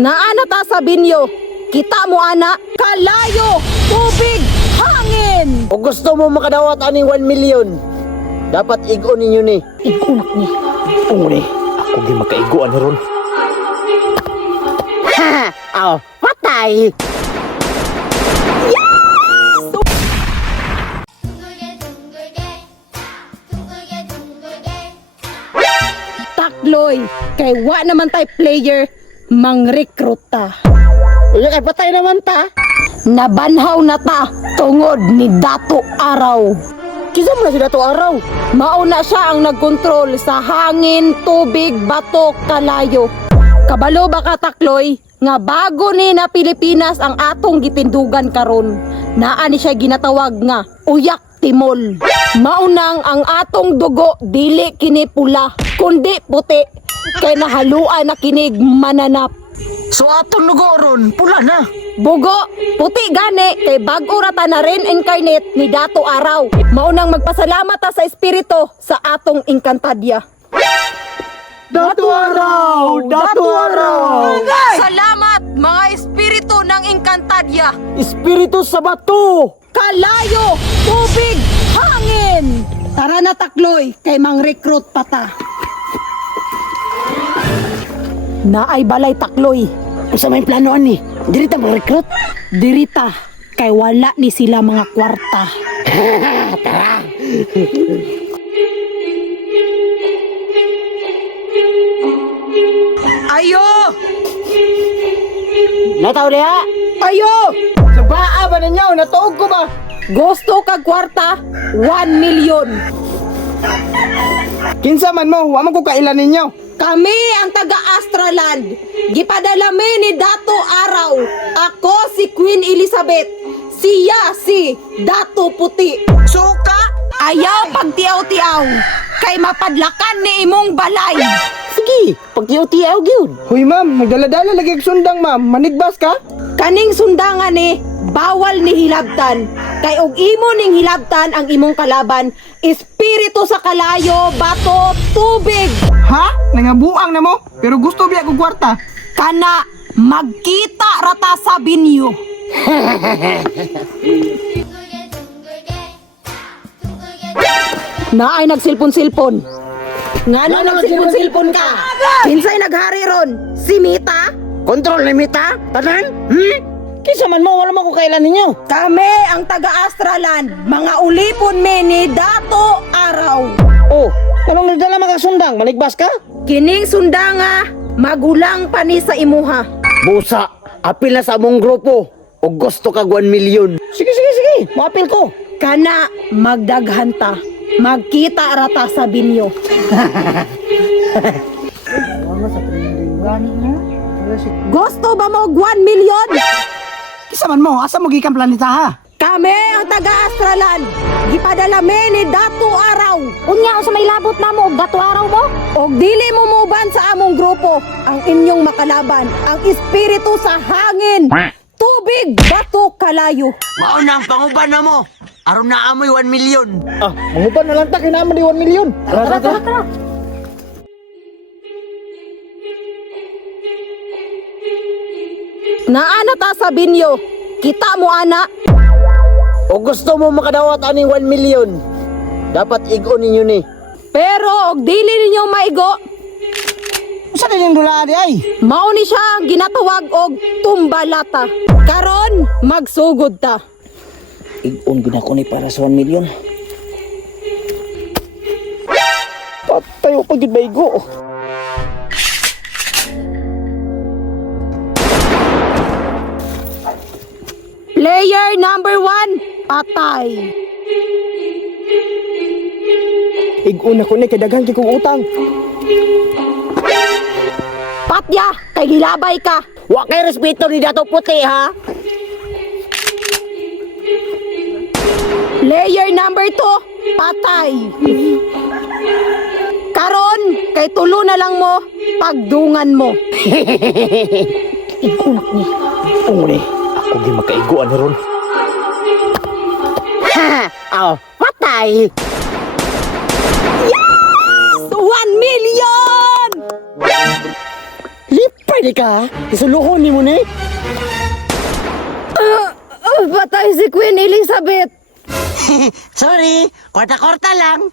Naana ta sa binyo. Kita mo ana, kalayo, tubig, hangin. Kung gusto mo makadawat ani 1 million, dapat igon ninyo ni. Igunak ni. Ungre, ako di makaiguan ron. Ha! Aw, oh, patay! Takloy, kay wa naman tay player mang-recruit ta. Uy, kay patay naman ta. Nabanhaw na ta, tungod ni Dato Araw. Kisa mo na sila to araw. Mauna siya ang nagkontrol sa hangin, tubig, bato, kalayo. Kabalo ba ka takloy nga bago ni na Pilipinas ang atong gitindugan karon. Naa ni siya ginatawag nga uyak timol. Maunang ang atong dugo dili kini pula kundi puti kay nahaluan na kinig mananap. So atong lugo ron, pula na. Bugo, puti gani, kay bago rata na rin incarnate ni Dato Araw. Maunang magpasalamat ta sa espiritu sa atong inkantadya. Dato araw! Dato araw! Salamat mga espiritu ng inkantadya. Espiritu sa bato! Kalayo, tubig, hangin. Tara na takloy, kay mang recruit pa ta. Naay balay takloy. Sa may planoan ni, dili ta mag-recruit. Dirita, kay wala ni sila mga kwarta. Ayo! Nataw diha? Ayo! Sa baa ba ninyo? Natuog ko ba? Gusto kag kwarta? 1 million. Kinsa man mo, wa man ko kailan ninyo. Kami ang taga Astraland. Gipadala mi ni Dato Araw. Ako si Queen Elizabeth. Siya si Dato Puti. Suka! Ayaw pagtiaw-tiaw. Kay mapadlakan ni imong balay. Sige, pagtiyaw-tiyaw gyud. Hoy ma'am, nagdala-dala lagi og sundang ma'am. Manigbas ka? Kaning sundangan ni bawal ni hilabtan. Kay og imo ning hilabtan ang imong kalaban, espiritu sa kalayo, bato, tubig. Ha? Nangabuang na mo? Pero gusto biya ko kwarta. Kana magkita rata sa binyo. Naay nagsilpon-silpon. Ngano Ngano nagsilpon-silpon ka? Kinsay naghari ron? Si Mita? Control ni Mita? Tanan? Hmm? Kinsa man mo, wala man ko kailan ninyo. Kami ang taga Astraland. Mga ulipon mi ni Dato Araw. Oh, anong nagdala mga sundang? Manigbas ka? Kining sundanga, magulang pa ni sa imuha. Busa, apil na sa among grupo. O gusto kag 1 million. Sige, sige, sige. Maapil ko. Kana magdaghanta. Magkita rata sa binyo. Gusto ba mo og 1 million? Kisa man mo, asa mo gikan planeta ha? Kami ang taga Astraland. Gipadala mi ni Dato Araw. Unya sa may labot na mo og Dato Araw mo? Og dili mo muban sa among grupo ang inyong makalaban, ang espiritu sa hangin. Tubig, bato, kalayo. Mauna ang panguban na mo. Aron na amoy 1 million. Ah, manguban na lang ta. Kinaman di 1 million. Tara, tara, tara. Naana ta sa binyo. Kita mo ana, O gusto mo makadawat aning 1 million, dapat igon ninyo ni. pero og dili ninyo maigo, Usa yung dula di ay? mao ni siya ang ginatawag og tumbalata. Karon magsugod ta. Igon gina ko ni para sa 1 million. Patay o pagid baigo. Player number one, patay. Igon ako ni kay daghan kay kong utang. Patya, kay gilabay ka. Wa kay respeto ni Dato Puti ha. Player number two, patay. Karon, kay tulo na lang mo, pagdungan mo. Igunak ni. Uli, ako di makaiguan ron. Ha! Aw, patay! One million! Lipa! Pwede ka, isuluhon ni mo ni. Oh, patay si Queen Elizabeth. Sorry, kwarta-kwarta lang.